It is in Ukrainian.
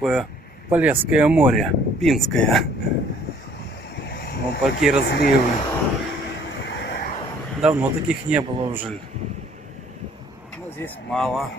такое Полесское море, Пинское. Вот такие разливы. Давно таких не было уже. Но здесь мало.